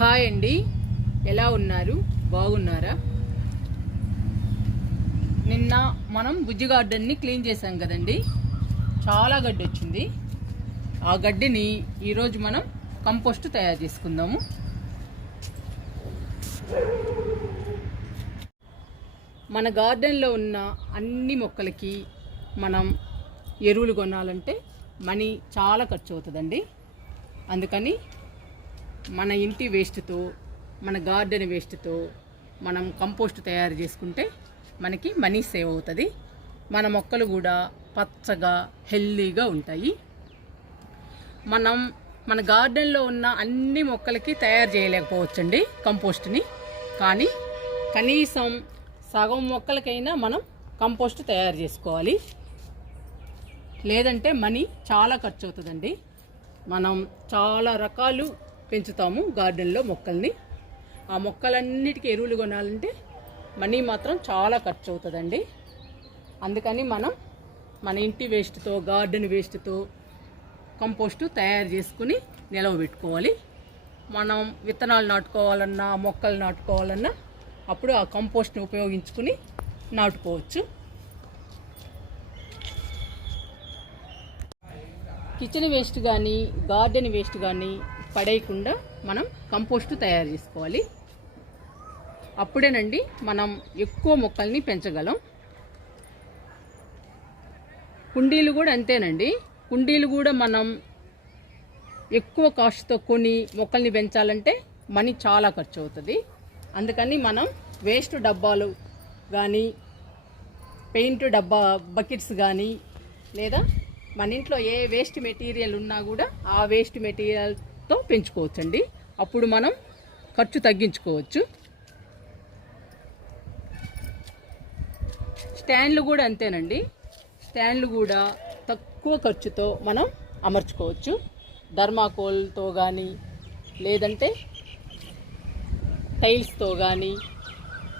Hi అండి. ఎలా ఉన్నారు? బాగున్నారా? నిన్న మనం బుజ్జి గార్డెన్ని క్లీన్ చేసాం కదండి. చాలా గడ్డి వచ్చింది. ఆ గడ్డిని ఈరోజు మనం కంపోస్ట్ తయారు చేసుకుందాము. మన గార్డెన్లో ఉన్న అన్ని మొక్కలకి మనం ఎరువులు కొనాలంటే మనీ చాలా ఖర్చు అవుతుందండి. అందుకని మన ఇంటి వేస్ట్తో మన గార్డెన్ వేస్ట్తో మనం కంపోస్ట్ తయారు చేసుకుంటే మనకి మనీ సేవ్ అవుతుంది. మన మొక్కలు కూడా పచ్చగా హెల్దీగా ఉంటాయి. మనం మన గార్డెన్లో ఉన్న అన్ని మొక్కలకి తయారు చేయలేకపోవచ్చండి కంపోస్ట్ని. కానీ కనీసం సగం మొక్కలకైనా మనం కంపోస్ట్ తయారు చేసుకోవాలి. లేదంటే మనీ చాలా ఖర్చు అవుతుందండి మనం చాలా రకాలు పెంచుతాము గార్డెన్లో మొక్కల్ని. ఆ మొక్కలన్నిటికీ ఎరువులు కొనాలంటే మనీ మాత్రం చాలా ఖర్చు అవుతుందండి అందుకని మనం మన ఇంటి వేస్ట్తో గార్డెన్ వేస్ట్తో కంపోస్టు తయారు చేసుకుని నిలవ పెట్టుకోవాలి. మనం విత్తనాలు నాటుకోవాలన్నా మొక్కలు నాటుకోవాలన్నా అప్పుడు ఆ కంపోస్ట్ని ఉపయోగించుకుని నాటుకోవచ్చు. కిచెన్ వేస్ట్ కానీ గార్డెన్ వేస్ట్ కానీ పడేయకుండా మనం కంపోస్టు తయారు చేసుకోవాలి. అప్పుడేనండి మనం ఎక్కువ మొక్కల్ని పెంచగలం. కుండీలు కూడా అంతేనండి. కుండీలు కూడా మనం ఎక్కువ కాస్ట్తో కొని మొక్కల్ని పెంచాలంటే మనీ చాలా ఖర్చు అవుతుంది అందుకని మనం వేస్ట్ డబ్బాలు కానీ పెయింట్ డబ్బా బకెట్స్ కానీ లేదా మన ఇంట్లో ఏ వేస్ట్ మెటీరియల్ ఉన్నా కూడా ఆ వేస్ట్ మెటీరియల్ మొత్తం పెంచుకోవచ్చండి. అప్పుడు మనం ఖర్చు తగ్గించుకోవచ్చు. స్టాండ్లు కూడా అంతేనండి. స్టాండ్లు కూడా తక్కువ ఖర్చుతో మనం అమర్చుకోవచ్చు. ధర్మాకోల్తో కానీ లేదంటే టైల్స్తో కానీ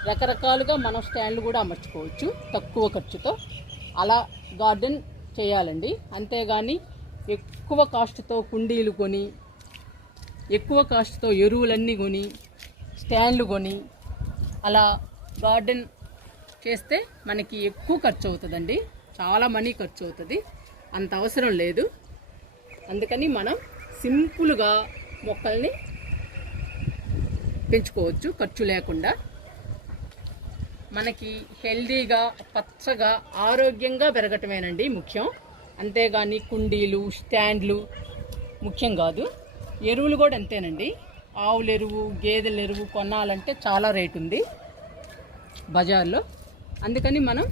రకరకాలుగా మనం స్టాండ్లు కూడా అమర్చుకోవచ్చు తక్కువ ఖర్చుతో. అలా గార్డెన్ చేయాలండి. అంతేగాని ఎక్కువ కాస్ట్తో కుండీలు కొని ఎక్కువ కాస్ట్తో ఎరువులన్నీ కొని స్టాండ్లు కొని అలా గార్డెన్ చేస్తే మనకి ఎక్కువ ఖర్చు అవుతుందండి చాలా మనీ ఖర్చు అవుతుంది అంత అవసరం లేదు. అందుకని మనం సింపుల్గా మొక్కల్ని పెంచుకోవచ్చు. ఖర్చు లేకుండా. మనకి హెల్దీగా పచ్చగా ఆరోగ్యంగా పెరగటమేనండి ముఖ్యం. అంతేగాని కుండీలు స్టాండ్లు ముఖ్యం కాదు. ఎరువులు కూడా అంతేనండి. ఆవుల ఎరువు గేదెల ఎరువు కొనాలంటే చాలా రేటు ఉంది బజార్లో. అందుకని మనం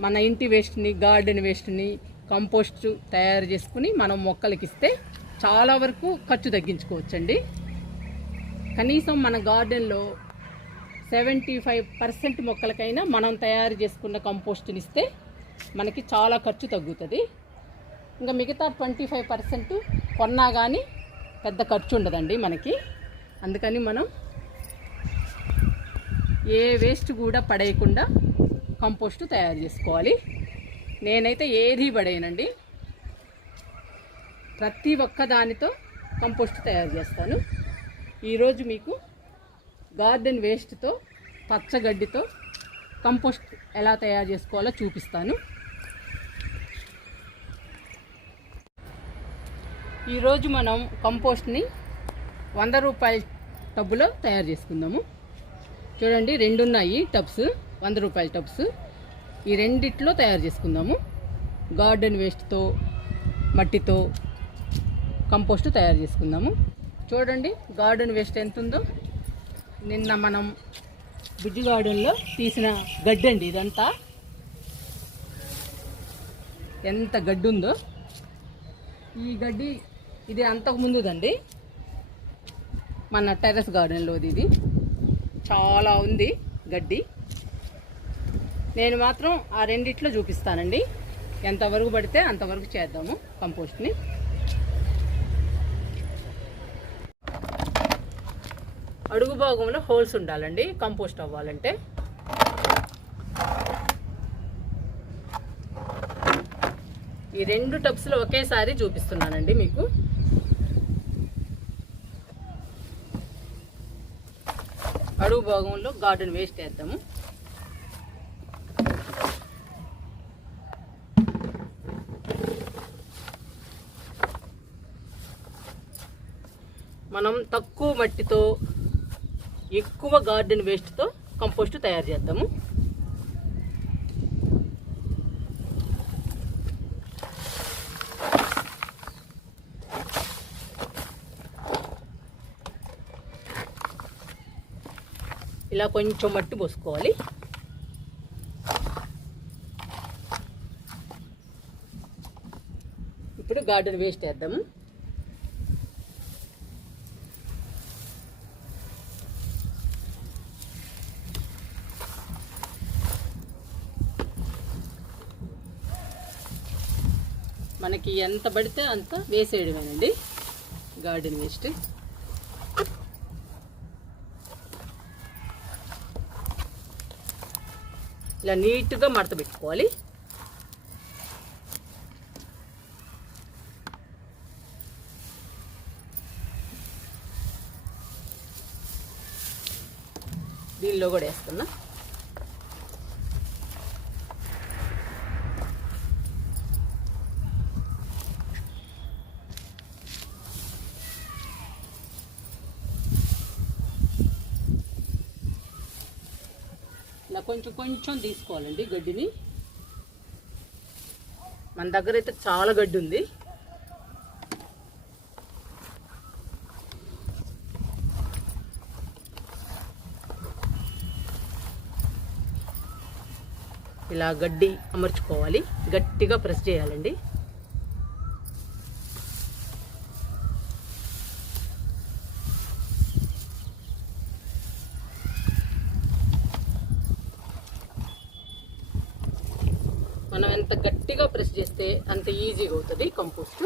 మన ఇంటి వేస్ట్ని గార్డెన్ వేస్ట్ని కంపోస్ట్ తయారు చేసుకుని మనం మొక్కలకి ఇస్తే చాలా వరకు ఖర్చు తగ్గించుకోవచ్చండి. కనీసం మన గార్డెన్లో సెవెంటీ ఫైవ్ పర్సెంట్ మొక్కలకైనా మనం తయారు చేసుకున్న కంపోస్ట్ని ఇస్తే మనకి చాలా ఖర్చు తగ్గుతుంది. ఇంకా మిగతా ట్వంటీ ఫైవ్ పర్సెంట్ కొన్నా కానీ పెద్ద ఖర్చు ఉండదండి మనకి. అందుకని మనం ఏ వేస్ట్ కూడా పడేయకుండా కంపోస్ట్ తయారు చేసుకోవాలి. నేనైతే ఏది పడేయనండి. ప్రతి ఒక్క దానితో కంపోస్ట్ తయారు చేస్తాను. ఈరోజు మీకు గార్డెన్ వేస్ట్తో పచ్చగడ్డితో కంపోస్ట్ ఎలా తయారు చేసుకోవాలో చూపిస్తాను. ఈరోజు మనం కంపోస్ట్ని వంద రూపాయల టబ్బులో తయారు చేసుకుందాము. చూడండి రెండు ఉన్నాయి టబ్స్ వంద రూపాయల టబ్స్. ఈ రెండిట్లో తయారు చేసుకుందాము. గార్డెన్ వేస్ట్తో మట్టితో కంపోస్ట్ తయారు చేసుకుందాము. చూడండి గార్డెన్ వేస్ట్ ఎంత ఉందో నిన్న మనం బుజ్జి గార్డెన్లో తీసిన గడ్డి అండి ఇదంతా. ఎంత గడ్డి ఉందో ఈ గడ్డి ఇది అంతకు ముందుదండి. మన టెర్రస్ గార్డెన్లోది ఇది. చాలా ఉంది గడ్డి. నేను మాత్రం ఆ రెండిట్లో చూపిస్తానండి. ఎంతవరకు పడితే అంతవరకు చేద్దాము కంపోస్ట్ని. అడుగు భాగంలో హోల్స్ ఉండాలండి కంపోస్ట్ అవ్వాలంటే. ఈ రెండు టబ్స్లో ఒకేసారి చూపిస్తున్నానండి మీకు. అడుగు భాగంలో గార్డెన్ వేస్ట్ వేద్దాము మనం తక్కువ మట్టితో ఎక్కువ గార్డెన్ వేస్ట్తో కంపోస్ట్ తయారు చేద్దాము. ఇలా కొంచెం మట్టి పోసుకోవాలి. ఇప్పుడు గార్డెన్ వేస్ట్ వేద్దాము మనకి ఎంత పడితే అంత వేసేయడమేనండి. Garden waste. ఇలా నీట్గా మడత పెట్టుకోవాలి. దీనిలో కూడా వేస్తున్నా. ఇలా కొంచెం తీసుకోవాలండి గడ్డిని. మన దగ్గర అయితే చాలా గడ్డి ఉంది. ఇలా గడ్డి అమర్చుకోవాలి. గట్టిగా ప్రెస్ చేయాలండి మనం ఎంత గట్టిగా ప్రెస్ చేస్తే అంత ఈజీగా అవుతుంది కంపోస్ట్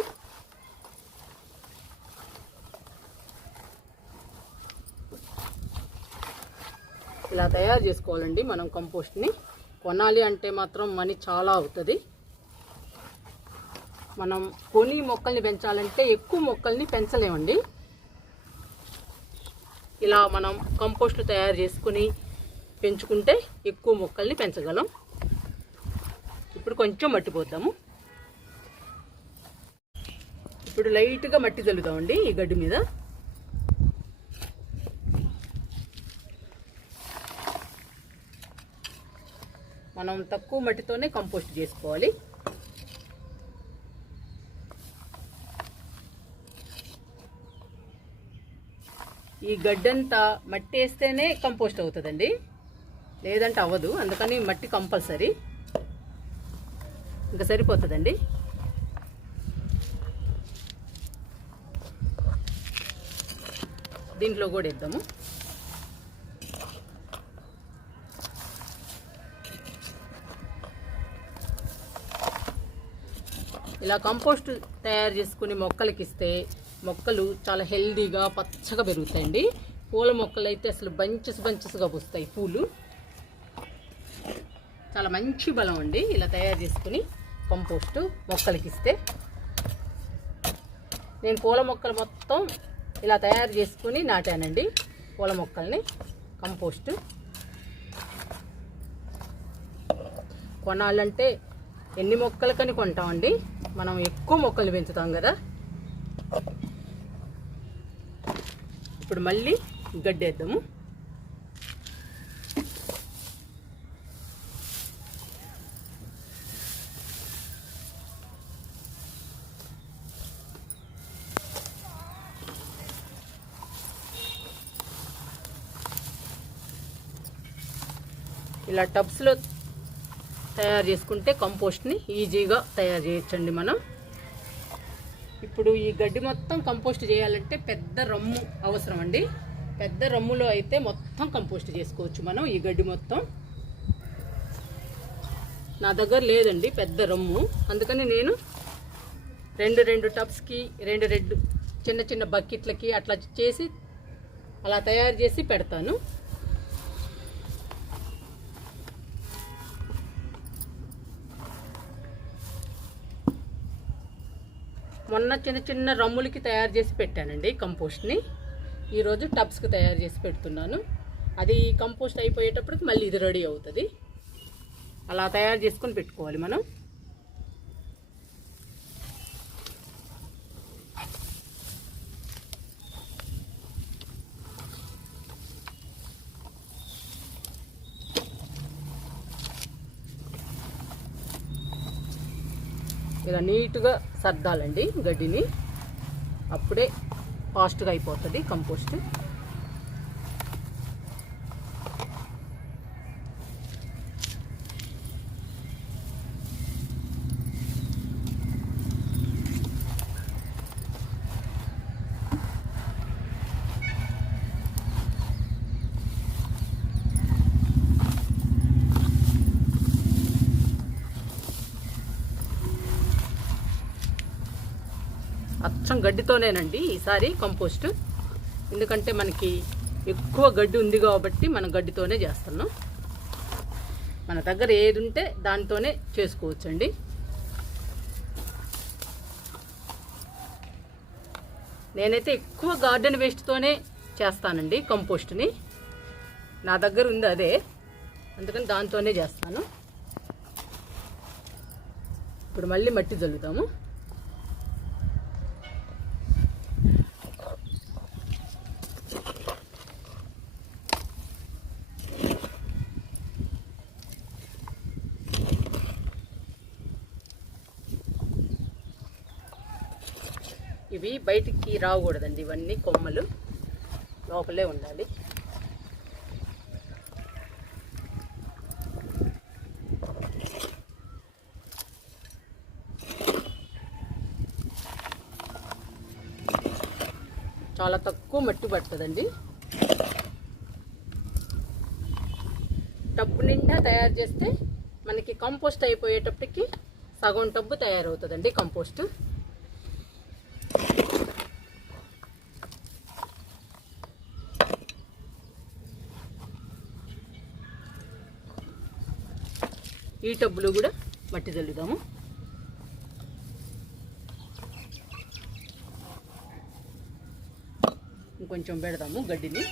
ఇలా తయారు చేసుకోవాలండి మనం కంపోస్ట్ని. కొనాలి అంటే మాత్రం మనీ చాలా అవుతుంది. మనం కొని మొక్కల్ని పెంచాలంటే ఎక్కువ మొక్కల్ని పెంచలేమండి. ఇలా మనం కంపోస్ట్ తయారు చేసుకుని పెంచుకుంటే ఎక్కువ మొక్కల్ని పెంచగలం. ఇప్పుడు కొంచెం మట్టిపోతాము ఇప్పుడు లైట్గా మట్టి చల్లుతామండి ఈ గడ్డి మీద. మనం తక్కువ మట్టితోనే కంపోస్ట్ చేసుకోవాలి. ఈ గడ్డంతా మట్టి వేస్తేనే కంపోస్ట్ అవుతుందండి. లేదంటే అవ్వదు అందుకని మట్టి కంపల్సరీ. ఇంకా సరిపోతుందండి? దీంట్లో కూడా ఇద్దాము ఇలా కంపోస్ట్ తయారు చేసుకుని మొక్కలకి ఇస్తే మొక్కలు చాలా హెల్దీగా పచ్చగా పెరుగుతాయండి. పూల మొక్కలు అయితే అసలు బంచెస్ బంచెస్గా పూస్తాయి పూలు. చాలా మంచి బలం అండి ఇలా తయారు చేసుకుని కంపోస్టు మొక్కలకి ఇస్తే నేను పూల మొక్కలు మొత్తం ఇలా తయారు చేసుకుని నాటానండి పూల మొక్కల్ని కంపోస్టు. కొనాలంటే ఎన్ని మొక్కలకని కొంటామండి? మనం ఎక్కువ మొక్కలు పెంచుతాం కదా? ఇప్పుడు మళ్ళీ గడ్డేద్దాము. ఇలా టబ్స్లో తయారు చేసుకుంటే కంపోస్ట్ని ఈజీగా తయారు చేయొచ్చండి మనం. ఇప్పుడు ఈ గడ్డి మొత్తం కంపోస్ట్ చేయాలంటే పెద్ద రమ్ము అవసరం అండి పెద్ద రమ్ములో అయితే మొత్తం కంపోస్ట్ చేసుకోవచ్చు మనం ఈ గడ్డి మొత్తం. నా దగ్గర లేదండి పెద్ద రమ్ము. అందుకని నేను రెండు రెండు టబ్స్కి రెండు రెండు చిన్న చిన్న బకెట్లకి అట్లా చేసి అలా తయారు చేసి పెడతాను. మొన్న చిన్న చిన్న రమ్ములకి తయారు చేసి పెట్టానండి కంపోస్ట్ని. ఈరోజు టబ్స్కి తయారు చేసి పెడుతున్నాను. అది కంపోస్ట్ అయిపోయేటప్పటికి మళ్ళీ ఇది రెడీ అవుతుంది. అలా తయారు చేసుకొని పెట్టుకోవాలి మనం. ఇలా నీట్గా సర్దాలండి గడ్డిని. అప్పుడే ఫాస్ట్గా అయిపోతుంది కంపోస్ట్. గడ్డితోనేనండి ఈసారి కంపోస్ట్. ఎందుకంటే మనకి ఎక్కువ గడ్డి ఉంది కాబట్టి మనం గడ్డితోనే చేస్తున్నాం. మన దగ్గర ఏది ఉంటే దానితోనే చేసుకోవచ్చండి. నేనైతే ఎక్కువ గార్డెన్ వేస్ట్తోనే చేస్తానండి కంపోస్ట్ని. నా దగ్గర ఉంది అదే. అందుకని దాంతోనే చేస్తాను. ఇప్పుడు మళ్ళీ మట్టి జల్లుతాము. ఇవి బయటికి రాకూడదండి ఇవన్నీ కొమ్మలు. లోపలే ఉండాలి. చాలా తక్కువ మట్టి పడుతుందండి. టబ్బు నిండా తయారు చేస్తే మనకి కంపోస్ట్ అయిపోయేటప్పటికి సగం టబ్బు తయారవుతుందండి కంపోస్ట్. ఈ టబ్బులో కూడా మట్టి చల్లుదాము. ఇంకొంచెం పెడదాము గడ్డిని.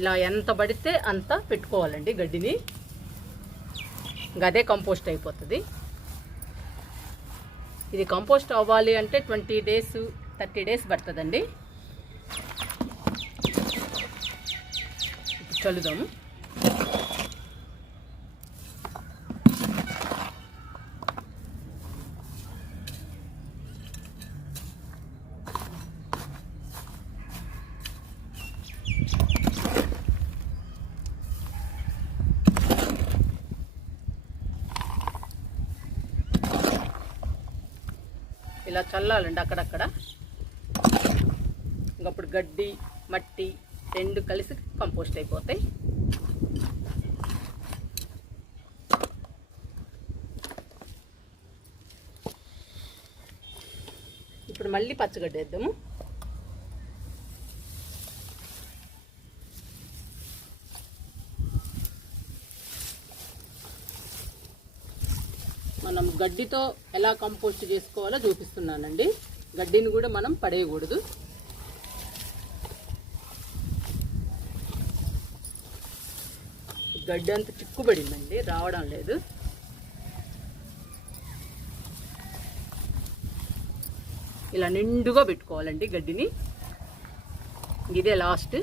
ఇలా ఎంత పడితే అంత పెట్టుకోవాలండి గడ్డిని. గదే అదే కంపోస్ట్ అయిపోతుంది. ఇది కంపోస్ట్ అవ్వాలి అంటే ట్వంటీ డేస్ థర్టీ డేస్ పడుతుందండి. చల్లుదాము ఇలా చల్లాలండి అక్కడక్కడ. ఇంకప్పుడు గడ్డి మట్టి రెండు కలిసి కంపోస్ట్ అయిపోతాయి. ఇప్పుడు మళ్ళీ పచ్చగడ్డ వేద్దాము. మనం గడ్డితో ఎలా కంపోస్ట్ చేసుకోవాలో చూపిస్తున్నానండి. గడ్డిని కూడా మనం పడేయకూడదు. గడ్డి అంత చిక్కుబడిందండి రావడం లేదు. ఇలా నిండుగా పెట్టుకోవాలండి గడ్డిని. ఇదే లాస్ట్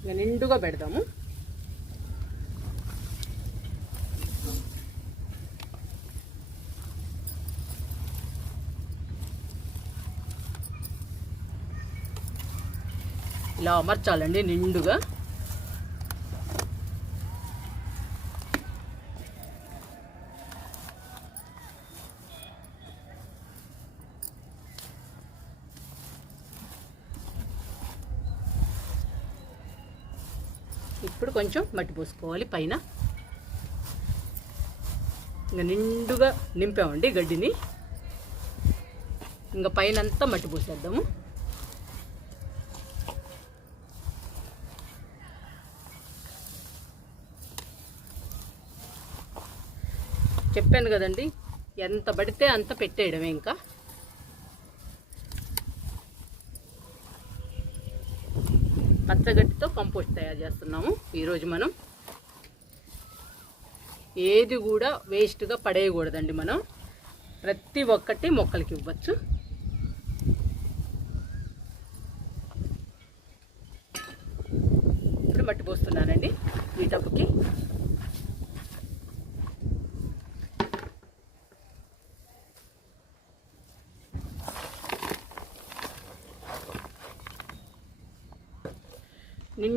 ఇక నిండుగా పెడదాము. ఇలా అమర్చాలండి నిండుగా. ఇప్పుడు కొంచెం మట్టి పోసుకోవాలి పైన. ఇంకా నిండుగా నింపామండి గడ్డిని. ఇంకా పైన అంతా మట్టి పోసేద్దాము. చెప్పాను కదండి ఎంత పడితే అంత పెట్టేయడమే ఇంకా. పచ్చగడ్డితో కంపోస్ట్ తయారు చేస్తున్నాము. ఈరోజు మనం ఏది కూడా వేస్ట్గా పడేయకూడదండి మనం. ప్రతి ఒక్కటి మొక్కలకి ఇవ్వచ్చు. ఇప్పుడు మట్టి పోస్తున్నానండి ఈ టబ్బుకి.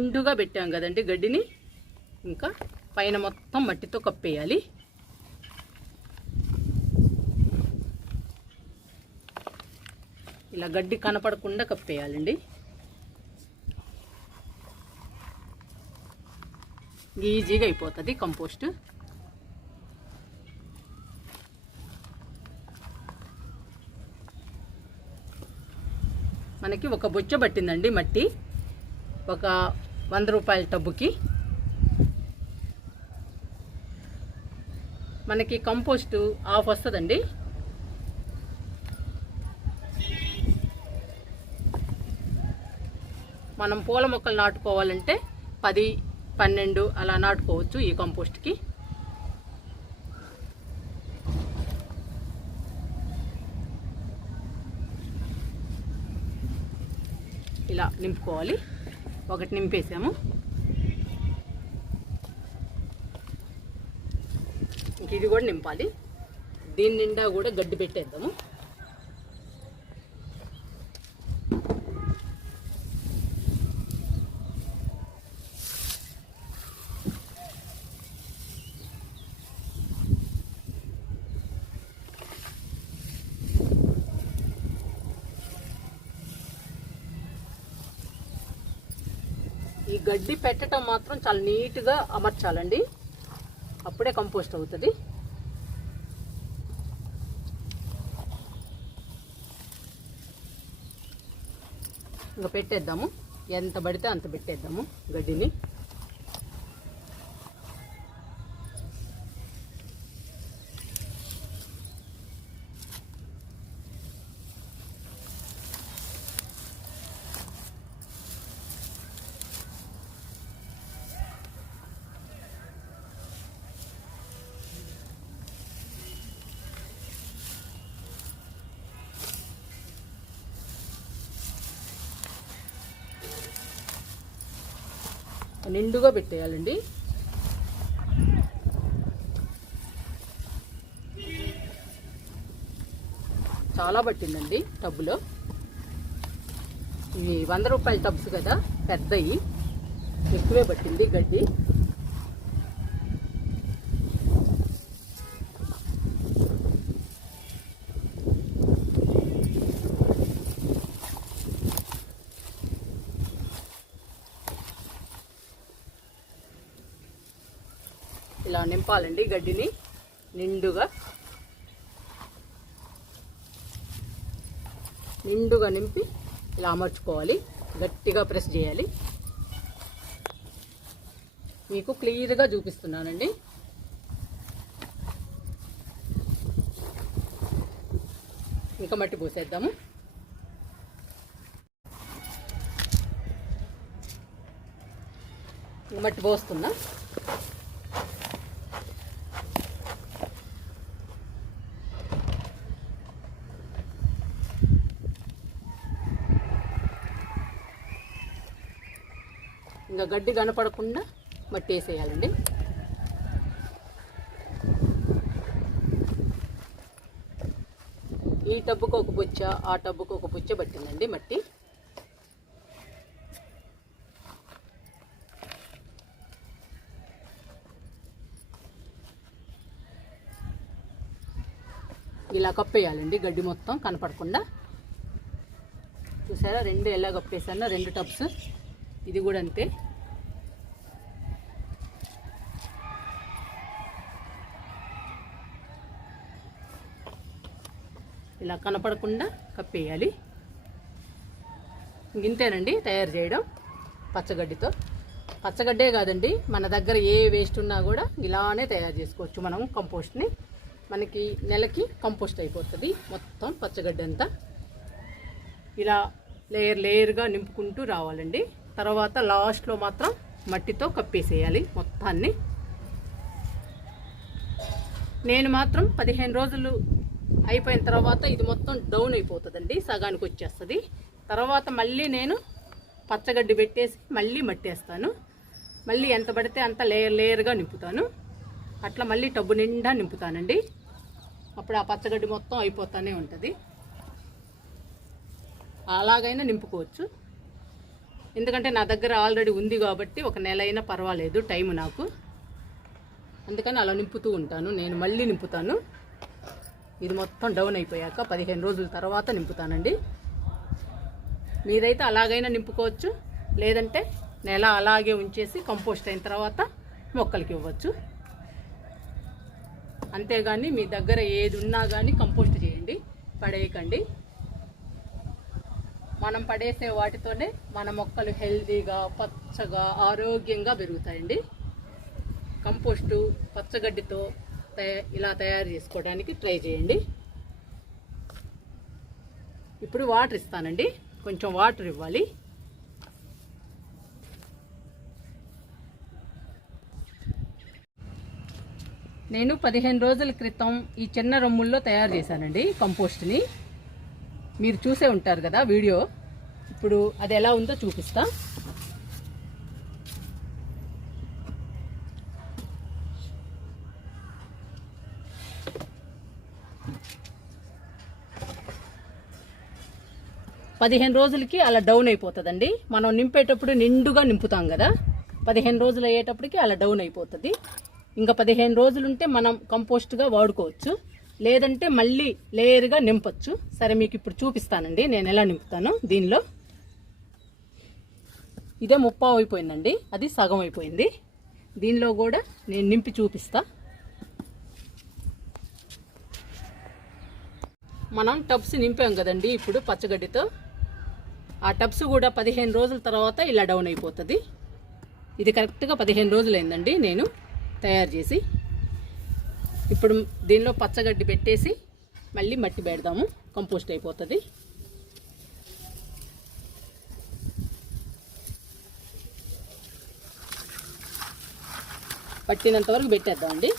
నిండుగా పెట్టాం కదండి గడ్డిని. ఇంకా పైన మొత్తం మట్టితో కప్పేయాలి. ఇలా గడ్డి కనపడకుండా కప్పేయాలండి. ఈజీగా అయిపోతుంది కంపోస్ట్. మనకి ఒక బొచ్చ పట్టిందండి మట్టి. ఒక వంద రూపాయల టబ్బుకి. మనకి కంపోస్ట్ ఆఫ్ వస్తుందండి. మనం పూల మొక్కలు నాటుకోవాలంటే పది పన్నెండు అలా నాటుకోవచ్చు ఈ కంపోస్ట్కి. ఇలా నింపుకోవాలి. ఒకటి నింపేసాము. ఇంక ఇది కూడా నింపాలి. దీని నిండా కూడా గడ్డి పెట్టేద్దాము. ఈ గడ్డి పెట్టడం మాత్రం చాలా నీట్గా అమర్చాలండి. అప్పుడే కంపోస్ట్ అవుతుంది. ఇంకా పెట్టేద్దాము. ఎంత పడితే అంత పెట్టేద్దాము గడ్డిని. నిండుగా పెట్టేయాలండి. చాలా పట్టిందండి టబ్బులో. ఇవి వంద రూపాయల టబ్స్ కదా పెద్దవి ఎక్కువే పట్టింది గడ్డి ఇలా నింపాలండి గడ్డిని నిండుగా. నిండుగా నింపి ఇలా అమర్చుకోవాలి. గట్టిగా ప్రెస్ చేయాలి. మీకు క్లియర్గా చూపిస్తున్నానండి. ఇంకా మట్టి పోసేద్దాము. ఇంకా మట్టి పోస్తున్నా. గడ్డి కనపడకుండా మట్టి వేసేయాలండి ఈ టబ్బుకు ఒక బుచ్చ ఆ టబ్బుకు ఒక బుచ్చ పట్టిందండి మట్టి. ఇలా కప్పేయాలండి గడ్డి మొత్తం కనపడకుండా. చూసారా? రెండు ఎలా కప్పేసాను రెండు టబ్స్. ఇది కూడా అంతే. ఇలా కనపడకుండా కప్పేయాలి. ఇంతేనండి తయారు చేయడం పచ్చగడ్డితో. పచ్చగడ్డే కాదండి మన దగ్గర ఏ వేస్ట్ ఉన్నా కూడా ఇలానే తయారు చేసుకోవచ్చు మనం కంపోస్ట్ని. మనకి నెలకి కంపోస్ట్ అయిపోతుంది మొత్తం పచ్చగడ్డి అంతా. ఇలా లేయర్ లేయర్గా నింపుకుంటూ రావాలండి. తర్వాత లాస్ట్లో మాత్రం మట్టితో కప్పేసేయాలి మొత్తాన్ని. నేను మాత్రం పదిహేను రోజులు అయిపోయిన తర్వాత ఇది మొత్తం డౌన్ అయిపోతుందండి సగానికి వచ్చేస్తుంది. తర్వాత మళ్ళీ నేను పచ్చగడ్డి పెట్టేసి మళ్ళీ మట్టేస్తాను. మళ్ళీ ఎంత పడితే అంత లేయర్ లేయర్గా నింపుతాను. అట్లా మళ్ళీ టబ్బు నిండా నింపుతానండి. అప్పుడు ఆ పచ్చగడ్డి మొత్తం అయిపోతూనే ఉంటుంది. అలాగైనా నింపుకోవచ్చు. ఎందుకంటే నా దగ్గర ఆల్రెడీ ఉంది కాబట్టి ఒక నెల అయినా పర్వాలేదు టైం నాకు. అందుకని అలా నింపుతూ ఉంటాను. నేను మళ్ళీ నింపుతాను. ఇది మొత్తం డౌన్ అయిపోయాక పదిహేను రోజుల తర్వాత నింపుతానండి. మీరైతే అలాగైనా నింపుకోవచ్చు. లేదంటే నెల అలాగే ఉంచేసి కంపోస్ట్ అయిన తర్వాత మొక్కలకి ఇవ్వచ్చు. అంతేగాని మీ దగ్గర ఏది ఉన్నా కానీ కంపోస్ట్ చేయండి పడేయకండి. మనం పడేసే వాటితోనే మన మొక్కలు హెల్దీగా పచ్చగా ఆరోగ్యంగా పెరుగుతాయండి. కంపోస్టు పచ్చగడ్డితో ఇలా తయారు చేసుకోవడానికి ట్రై చేయండి. ఇప్పుడు వాటర్ ఇస్తానండి. కొంచెం వాటర్ ఇవ్వాలి. నేను పదిహేను రోజుల క్రితం ఈ చిన్న రొమ్ముల్లో తయారు చేశానండి కంపోస్ట్ని. మీరు చూసే ఉంటారు కదా వీడియో. ఇప్పుడు అది ఎలా ఉందో చూపిస్తా. పదిహేను రోజులకి అలా డౌన్ అయిపోతుందండి. మనం నింపేటప్పుడు నిండుగా నింపుతాం కదా. పదిహేను రోజులు అయ్యేటప్పటికి అలా డౌన్ అయిపోతుంది. ఇంకా పదిహేను రోజులుంటే మనం కంపోస్ట్గా వాడుకోవచ్చు. లేదంటే మళ్ళీ లేయర్గా నింపొచ్చు. సరే మీకు ఇప్పుడు చూపిస్తానండి. నేను ఎలా నింపుతాను దీనిలో. ఇదే ముప్పావు అయిపోయిందండి. అది సగం అయిపోయింది. దీనిలో కూడా నేను నింపి చూపిస్తా. మనం టబ్స్ నింపాం కదండి ఇప్పుడు పచ్చగడ్డితో. ఆ టబ్స్ కూడా పదిహేను రోజుల తర్వాత ఇలా డౌన్ అయిపోతుంది. ఇది కరెక్ట్గా పదిహేను రోజులైందండి నేను తయారు చేసి. ఇప్పుడు దీనిలో పచ్చగడ్డి పెట్టేసి మళ్ళీ మట్టి పెడదాము. కంపోస్ట్ అయిపోతుంది. పట్టినంత వరకు పెట్టేద్దామండి.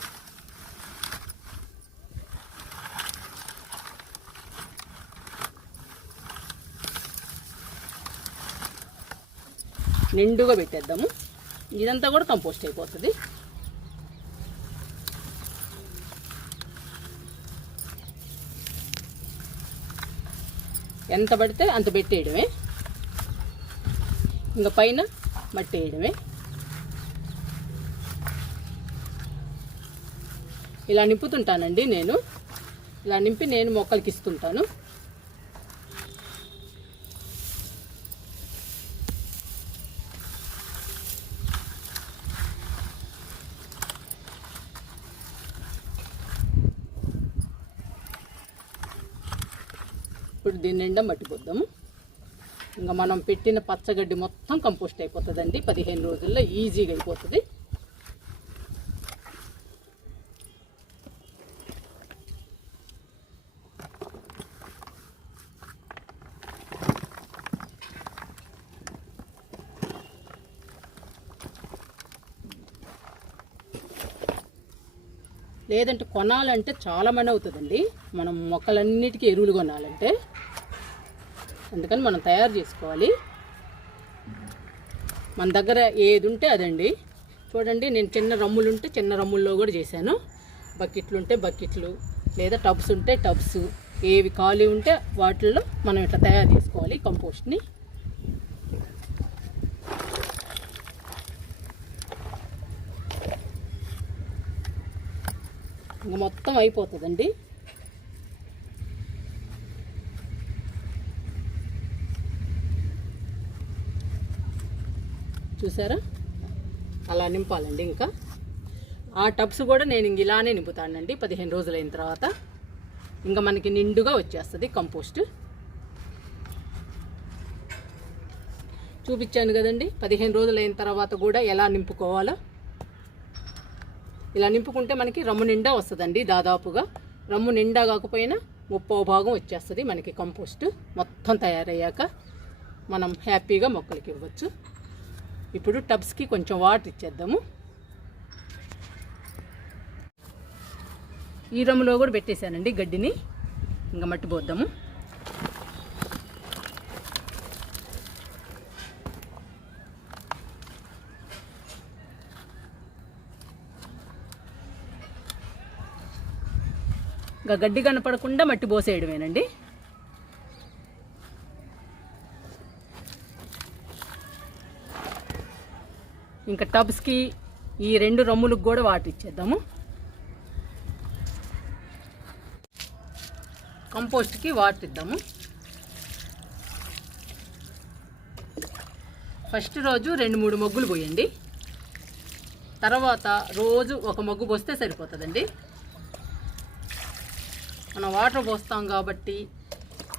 నిండుగా పెట్టేద్దాము. ఇదంతా కూడా కంపోస్ట్ అయిపోతుంది. ఎంత పడితే అంత పెట్టేయడమే. ఇంకా పైన మట్టి వేయడమే. ఇలా నింపుతుంటానండి నేను. ఇలా నింపి నేను మొక్కలకి ఇస్తుంటాను. దీని నిండా మట్టిపోద్దాము ఇంకా మనం పెట్టిన పచ్చగడ్డి మొత్తం కంపోస్ట్ అయిపోతుందండి. పదిహేను రోజుల్లో ఈజీగా అయిపోతుంది. లేదంటే కొనాలంటే చాలా మనీ అవుతుందండి. మనం మొక్కలన్నిటికీ ఎరువులు కొనాలంటే. అందుకని మనం తయారు చేసుకోవాలి. మన దగ్గర ఏది ఉంటే అదండి. చూడండి నేను చిన్న రమ్ములు ఉంటే చిన్న రమ్ముల్లో కూడా చేశాను. బకెట్లు ఉంటే బకెట్లు లేదా టబ్స్ ఉంటే టబ్స్ ఏవి ఖాళీ ఉంటే వాటిల్లో మనం ఇట్లా తయారు చేసుకోవాలి కంపోస్ట్ని. ఇంకా మొత్తం అయిపోతుందండి. చూసారా? అలా నింపాలండి ఇంకా. ఆ టబ్స్ కూడా నేను ఇంక ఇలానే నింపుతానండి. పదిహేను రోజులైన తర్వాత. ఇంకా మనకి నిండుగా వచ్చేస్తుంది కంపోస్ట్. చూపించాను కదండి. పదిహేను రోజులైన తర్వాత కూడా ఎలా నింపుకోవాలో. ఇలా నింపుకుంటే మనకి రమ్ము నిండా వస్తుందండి దాదాపుగా. రమ్ము నిండా కాకపోయినా ముప్పో భాగం వచ్చేస్తుంది మనకి కంపోస్ట్. మొత్తం తయారయ్యాక మనం హ్యాపీగా మొక్కలకి ఇవ్వచ్చు. ఇప్పుడు టబ్స్కి కొంచెం వాటర్ ఇచ్చేద్దాము. ఈ రమ్ములో కూడా పెట్టేశానండి గడ్డిని. ఇంకా మట్టి పోద్దాము. ఇంకా గడ్డి కనపడకుండా మట్టి పోసేయడమేనండి. ఇంకా టబ్స్కి ఈ రెండు రమ్ములకు కూడా వాటర్ ఇచ్చేద్దాము. కంపోస్ట్కి వాటర్ ఇద్దాము. ఫస్ట్ రోజు రెండు మూడు మొగ్గులు పోయండి. తర్వాత రోజు ఒక మొగ్గు పోస్తే సరిపోతుందండి. మనం వాటర్ పోస్తాం కాబట్టి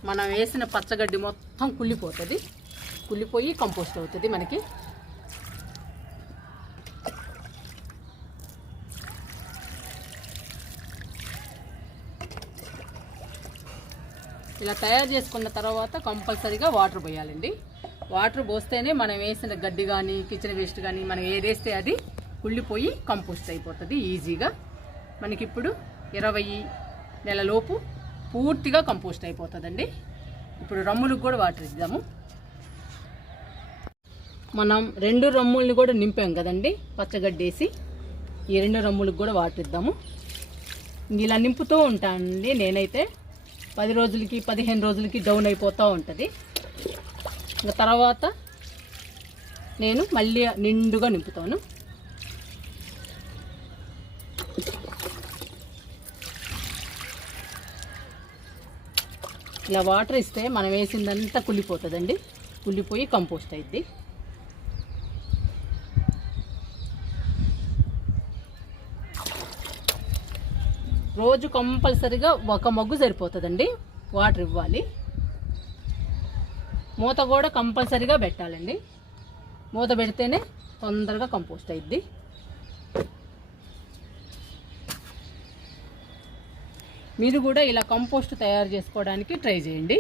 మనం వేసిన పచ్చగడ్డి మొత్తం కుళ్ళిపోతుంది. కుళ్ళిపోయి కంపోస్ట్ అవుతుంది మనకి. ఇలా తయారు చేసుకున్న తర్వాత కంపల్సరీగా వాటర్ పోయాలండి. వాటర్ పోస్తేనే మనం వేసిన గడ్డి కానీ కిచెన్ వేస్ట్ కానీ మనం ఏదేస్తే అది కుళ్ళిపోయి కంపోస్ట్ అయిపోతుంది ఈజీగా. మనకిప్పుడు ఇరవై నెలలోపు పూర్తిగా కంపోస్ట్ అయిపోతుందండి. ఇప్పుడు రమ్ములకు కూడా వాటర్ ఇద్దాము. మనం రెండు రమ్ముల్ని కూడా నింపాం కదండి పచ్చగడ్డేసి. ఈ రెండు రమ్ములకు కూడా వాటర్ ఇద్దాము. ఇలా నింపుతూ ఉంటానండి నేనైతే. పది రోజులకి పదిహేను రోజులకి డౌన్ అయిపోతూ ఉంటుంది. ఇంకా తర్వాత నేను మళ్ళీ నిండుగా నింపుతాను. ఇలా వాటర్ ఇస్తే మనం వేసిందంతా కుళ్ళిపోతుందండి. కుళ్ళిపోయి కంపోస్ట్ అయింది రోజు కంపల్సరిగా ఒక మగ్గు సరిపోతుందండి. వాటర్ ఇవ్వాలి. మూత కూడా కంపల్సరిగా పెట్టాలండి. మూత పెడితేనే తొందరగా కంపోస్ట్ అయిద్ది. మీరు కూడా ఇలా కంపోస్ట్ తయారు చేసుకోవడానికి ట్రై చేయండి.